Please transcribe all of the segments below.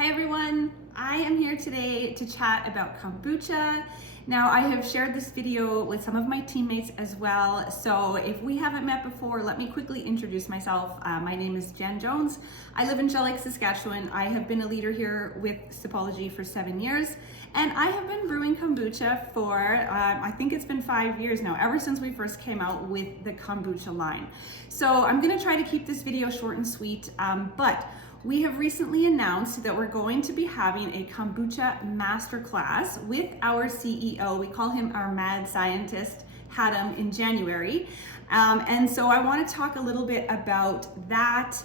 Hi everyone, I am here today to chat about kombucha. Now I have shared this video with some of my teammates as well, so if we haven't met before, let me quickly introduce myself. My name is Jen Jones. I live in Shell Lake, Saskatchewan. I have been a leader here with Sipology for 7 years, and I have been brewing kombucha for, I think it's been 5 years now, ever since we first came out with the kombucha line. So I'm gonna try to keep this video short and sweet, but we have recently announced that we're going to be having a kombucha masterclass with our CEO. We call him our mad scientist, Hatem, in January. And so I want to talk a little bit about that,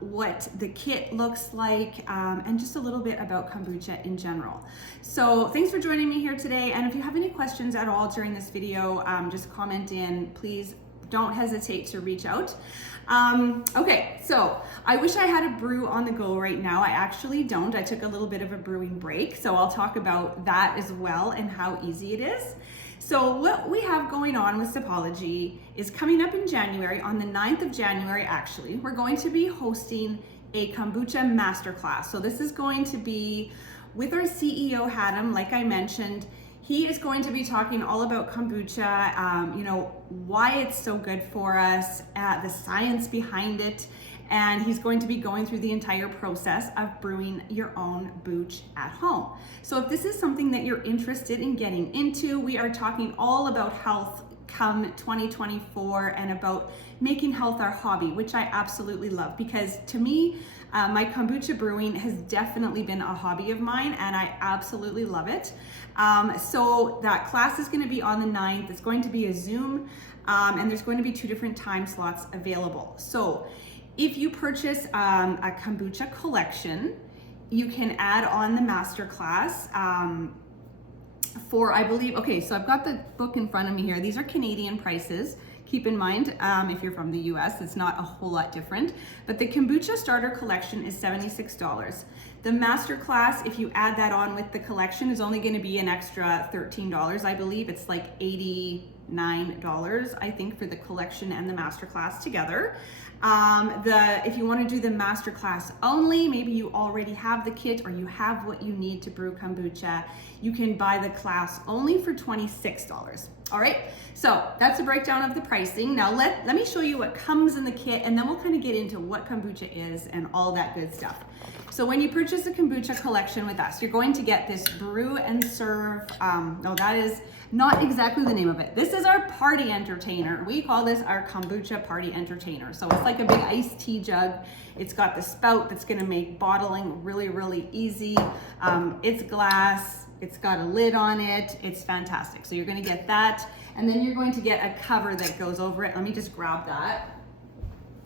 what the kit looks like, and just a little bit about kombucha in general. So thanks for joining me here today. And if you have any questions at all during this video, just comment in, please. Don't hesitate to reach out. Okay, so I wish I had a brew on the go right now. I actually don't. I took a little bit of a brewing break, so I'll talk about that as well and how easy it is. So what we have going on with Sipology is coming up in January, on the 9th of January actually, we're going to be hosting a kombucha masterclass. So this is going to be with our CEO, Hatem, like I mentioned. He is going to be talking all about kombucha, why it's so good for us, the science behind it, and he's going to be going through the entire process of brewing your own booch at home. So if this is something that you're interested in getting into, we are talking all about health come 2024 and about making health our hobby, which I absolutely love, because to me, my kombucha brewing has definitely been a hobby of mine and I absolutely love it. So that class is going to be on the 9th. It's going to be a Zoom, and there's going to be 2 different time slots available. So if you purchase a kombucha collection, you can add on the masterclass for, I believe, okay, so I've got the book in front of me here. These are Canadian prices. Keep in mind, if you're from the US, it's not a whole lot different, but the kombucha starter collection is $76. The masterclass, if you add that on with the collection, is only gonna be an extra $13, I believe. It's like $89, I think, for the collection and the masterclass together. If you want to do the masterclass only, maybe you already have the kit or you have what you need to brew kombucha, you can buy the class only for $26. All right, so that's a breakdown of the pricing. Now let me show you what comes in the kit, and then we'll kind of get into what kombucha is and all that good stuff. So when you purchase a kombucha collection with us, you're going to get this brew and serve, no, that is not exactly the name of it. This is our party entertainer. We call this our kombucha party entertainer. So it's like a big iced tea jug. It's got the spout that's gonna make bottling really, really easy. It's glass, it's got a lid on it. It's fantastic. So you're gonna get that. And then you're going to get a cover that goes over it. Let me just grab that,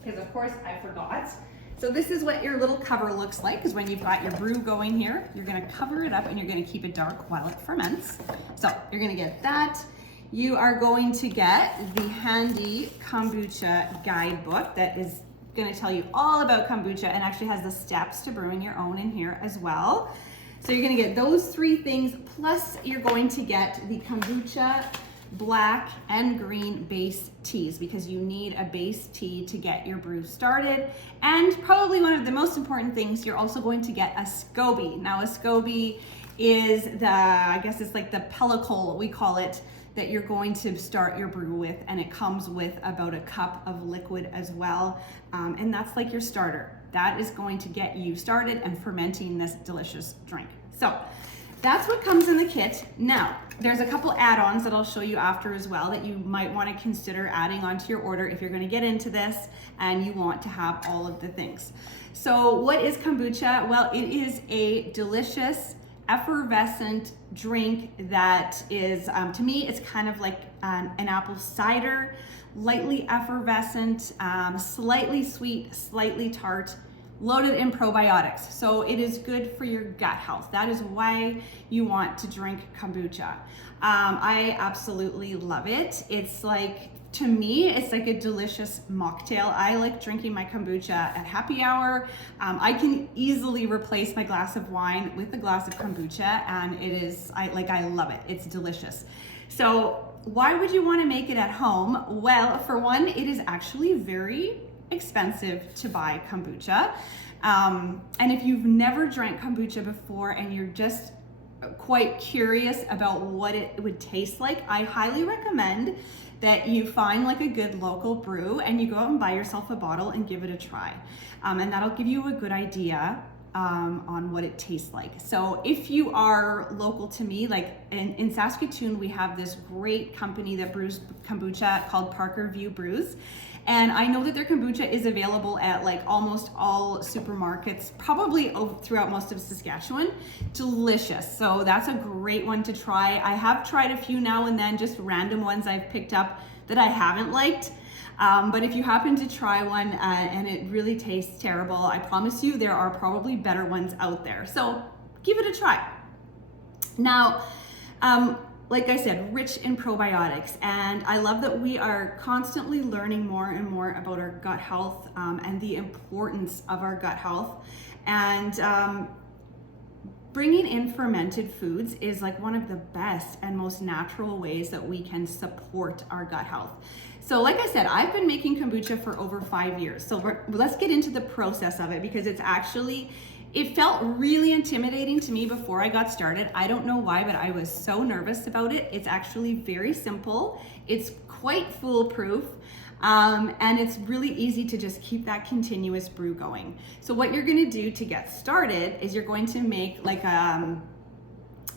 because of course I forgot. So this is what your little cover looks like, is when you've got your brew going here, you're gonna cover it up and you're gonna keep it dark while it ferments. So you're gonna get that. You are going to get the handy kombucha guidebook that is gonna tell you all about kombucha and actually has the steps to brewing your own in here as well. So you're gonna get those 3 things, plus you're going to get the kombucha black and green base teas, because you need a base tea to get your brew started. And probably one of the most important things, you're also going to get a SCOBY. Now a SCOBY is I guess it's like the pellicle, we call it, that you're going to start your brew with, and it comes with about a cup of liquid as well. And that's like your starter. That is going to get you started and fermenting this delicious drink. So that's what comes in the kit. Now, there's a couple add-ons that I'll show you after as well that you might want to consider adding onto your order if you're going to get into this and you want to have all of the things. So what is kombucha? Well, it is a delicious, effervescent drink that is, to me, it's kind of like an apple cider, lightly effervescent, slightly sweet, slightly tart, loaded in probiotics. So it is good for your gut health. That is why you want to drink kombucha. I absolutely love it. It's like, to me, it's like a delicious mocktail. I like drinking my kombucha at happy hour. I can easily replace my glass of wine with a glass of kombucha, and it is, I love it. It's delicious. So why would you want to make it at home? Well, for one, it is actually very expensive to buy kombucha. And if you've never drank kombucha before and you're just quite curious about what it would taste like, I highly recommend that you find like a good local brew and you go out and buy yourself a bottle and give it a try. And that'll give you a good idea on what it tastes like. So if you are local to me, like in Saskatoon, we have this great company that brews kombucha called Parker View Brews. And I know that their kombucha is available at like almost all supermarkets, probably throughout most of Saskatchewan. Delicious. So that's a great one to try. I have tried a few now and then, just random ones I've picked up that I haven't liked. But if you happen to try one and it really tastes terrible, I promise you there are probably better ones out there. So give it a try. Now, like I said, rich in probiotics, and I love that we are constantly learning more and more about our gut health and the importance of our gut health. And bringing in fermented foods is like one of the best and most natural ways that we can support our gut health. So like I said, I've been making kombucha for over 5 years. So let's get into the process of it, because it felt really intimidating to me before I got started. I don't know why, but I was so nervous about it. It's actually very simple. It's quite foolproof. And it's really easy to just keep that continuous brew going. So what you're gonna do to get started is you're going to make like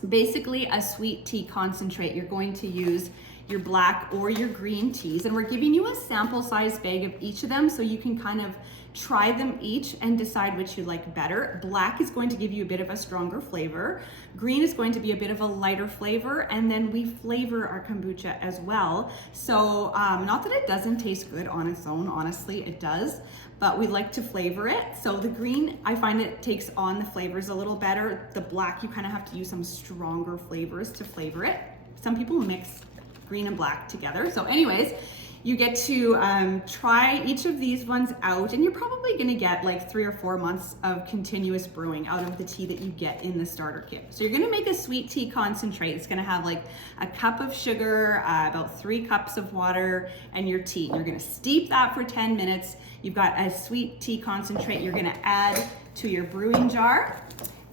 basically a sweet tea concentrate. You're going to use your black or your green teas, and we're giving you a sample size bag of each of them so you can kind of try them each and decide which you like better. Black is going to give you a bit of a stronger flavor. Green is going to be a bit of a lighter flavor, and then we flavor our kombucha as well. So not that it doesn't taste good on its own, honestly it does, but we like to flavor it. So the green, I find it takes on the flavors a little better. The black, you kind of have to use some stronger flavors to flavor it. Some people mix green and black together. So anyways, you get to try each of these ones out, and you're probably gonna get like 3 or 4 months of continuous brewing out of the tea that you get in the starter kit. So you're gonna make a sweet tea concentrate. It's gonna have like a cup of sugar, about 3 cups of water, and your tea. You're gonna steep that for 10 minutes. You've got a sweet tea concentrate you're gonna add to your brewing jar.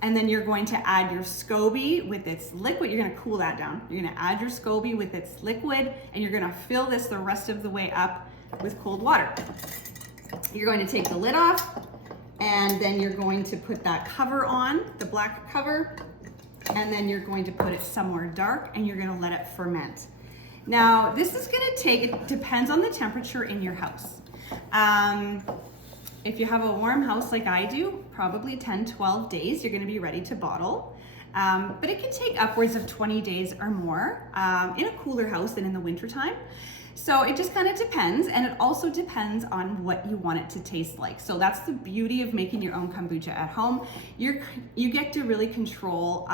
And then you're going to add your SCOBY with its liquid. You're gonna cool that down. You're gonna add your SCOBY with its liquid, and you're gonna fill this the rest of the way up with cold water. You're going to take the lid off, and then you're going to put that cover on, the black cover, and then you're going to put it somewhere dark, and you're gonna let it ferment. Now, this is gonna take, it depends on the temperature in your house. If you have a warm house like I do, probably 10, 12 days, you're gonna be ready to bottle. But it can take upwards of 20 days or more in a cooler house than in the wintertime. So it just kind of depends, and it also depends on what you want it to taste like. So that's the beauty of making your own kombucha at home. You get to really control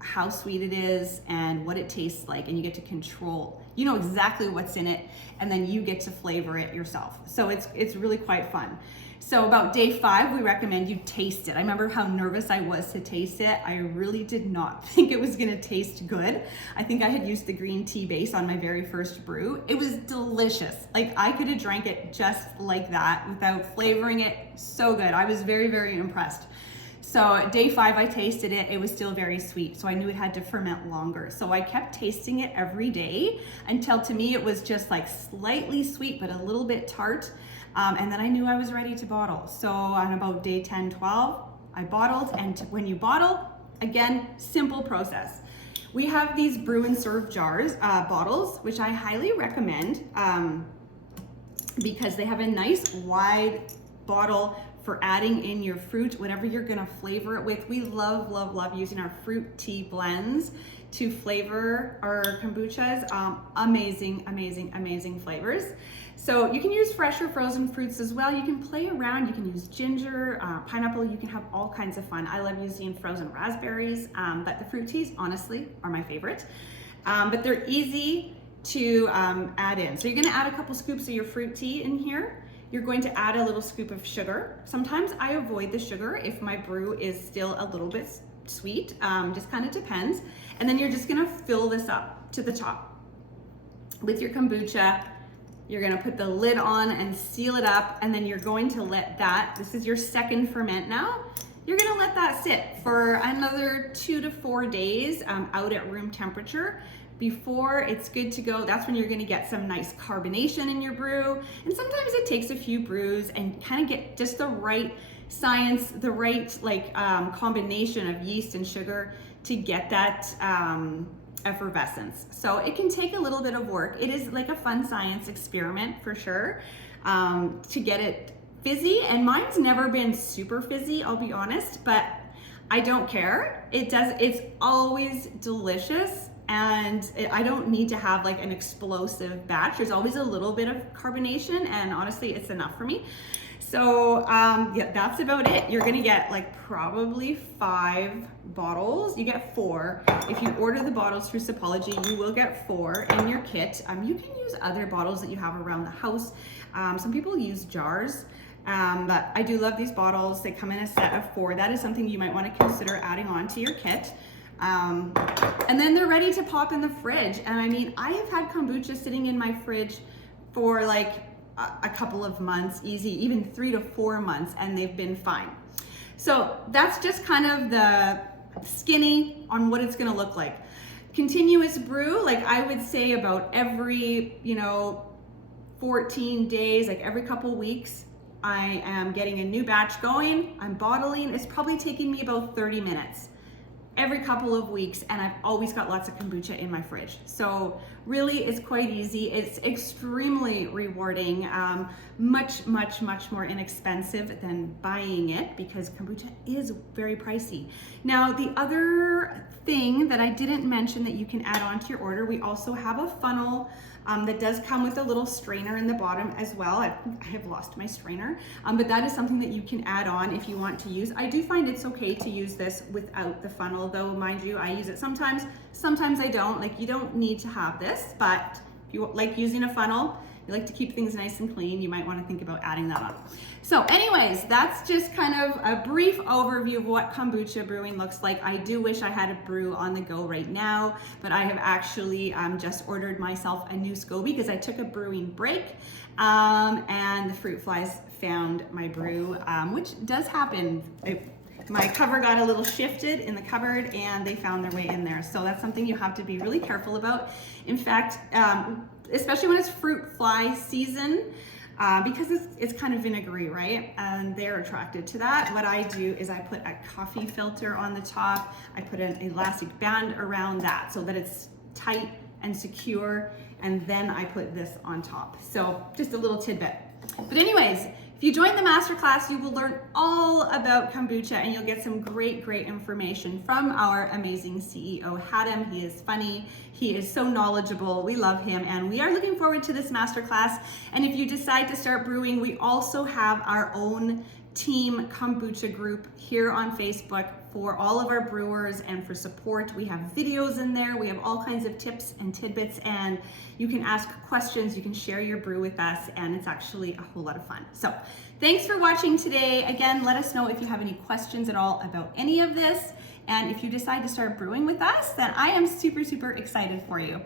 how sweet it is and what it tastes like, and you get to control, you know exactly what's in it, and then you get to flavor it yourself. So it's really quite fun. So about day 5, we recommend you taste it. I remember how nervous I was to taste it. I really did not think it was gonna taste good. I think I had used the green tea base on my very first brew. It was delicious. Like, I could have drank it just like that without flavoring it. So good. I was very, very impressed. So day 5, I tasted it. It was still very sweet, so I knew it had to ferment longer. So I kept tasting it every day until, to me, it was just like slightly sweet, but a little bit tart. And then I knew I was ready to bottle. So on about day 10, 12, I bottled. And when you bottle, again, simple process. We have these brew and serve jars, bottles, which I highly recommend because they have a nice wide bottle for adding in your fruit, whatever you're gonna flavor it with. We love, love, love using our fruit tea blends to flavor our kombuchas. Amazing, amazing, amazing flavors. So you can use fresh or frozen fruits as well. You can play around. You can use ginger, pineapple. You can have all kinds of fun. I love using frozen raspberries, but the fruit teas, honestly, are my favorite. But they're easy to add in. So you're gonna add a couple scoops of your fruit tea in here. You're going to add a little scoop of sugar. Sometimes I avoid the sugar if my brew is still a little bit sweet, just kind of depends. And then you're just gonna fill this up to the top with your kombucha. You're gonna put the lid on and seal it up, and then you're going to let that, this is your second ferment now, you're gonna let that sit for another 2 to 4 days out at room temperature before it's good to go. That's when you're gonna get some nice carbonation in your brew. And sometimes it takes a few brews and kind of get just the right science, the right combination of yeast and sugar to get that effervescence. So it can take a little bit of work. It is like a fun science experiment for sure to get it fizzy, and mine's never been super fizzy, I'll be honest, but I don't care. It's always delicious, and I don't need to have like an explosive batch. There's always a little bit of carbonation, and honestly, it's enough for me. So yeah, that's about it. You're gonna get like probably 5 bottles. You get 4. If you order the bottles through Sapology, you will get 4 in your kit. You can use other bottles that you have around the house. Some people use jars, but I do love these bottles. They come in a set of 4. That is something you might want to consider adding on to your kit. And then they're ready to pop in the fridge. And I mean, I have had kombucha sitting in my fridge for like a couple of months, easy, even 3 to 4 months, and they've been fine. So that's just kind of the skinny on what it's gonna look like. Continuous brew, like I would say about every, 14 days, like every couple weeks, I am getting a new batch going. I'm bottling. It's probably taking me about 30 minutes every couple of weeks, and I've always got lots of kombucha in my fridge. So really, it's quite easy. It's extremely rewarding, much more inexpensive than buying it, because kombucha is very pricey. Now, the other thing that I didn't mention that you can add on to your order, we also have a funnel that does come with a little strainer in the bottom as well. I have lost my strainer, but that is something that you can add on if you want to use. I do find it's okay to use this without the funnel, though, mind you, I use it sometimes I don't. Like, you don't need to have this, but if you like using a funnel, you like to keep things nice and clean, you might want to think about adding that on. So anyways, that's just kind of a brief overview of what kombucha brewing looks like. I do wish I had a brew on the go right now, but I have actually just ordered myself a new SCOBY because I took a brewing break, and the fruit flies found my brew, which does happen. My cover got a little shifted in the cupboard and they found their way in there. So that's something you have to be really careful about. In fact, especially when it's fruit fly season, because it's kind of vinegary, right? And they're attracted to that. What I do is I put a coffee filter on the top. I put an elastic band around that so that it's tight and secure. And then I put this on top. So just a little tidbit. But anyways, if you join the masterclass, you will learn all about kombucha, and you'll get some great information from our amazing CEO, Hatem. He is funny. He is so knowledgeable. We love him, and we are looking forward to this masterclass. And if you decide to start brewing, we also have our own team kombucha group here on Facebook for all of our brewers and for support. We have videos in there. We have all kinds of tips and tidbits, and you can ask questions. You can share your brew with us, and it's actually a whole lot of fun. So thanks for watching today. Again, let us know if you have any questions at all about any of this. And if you decide to start brewing with us, then I am super excited for you.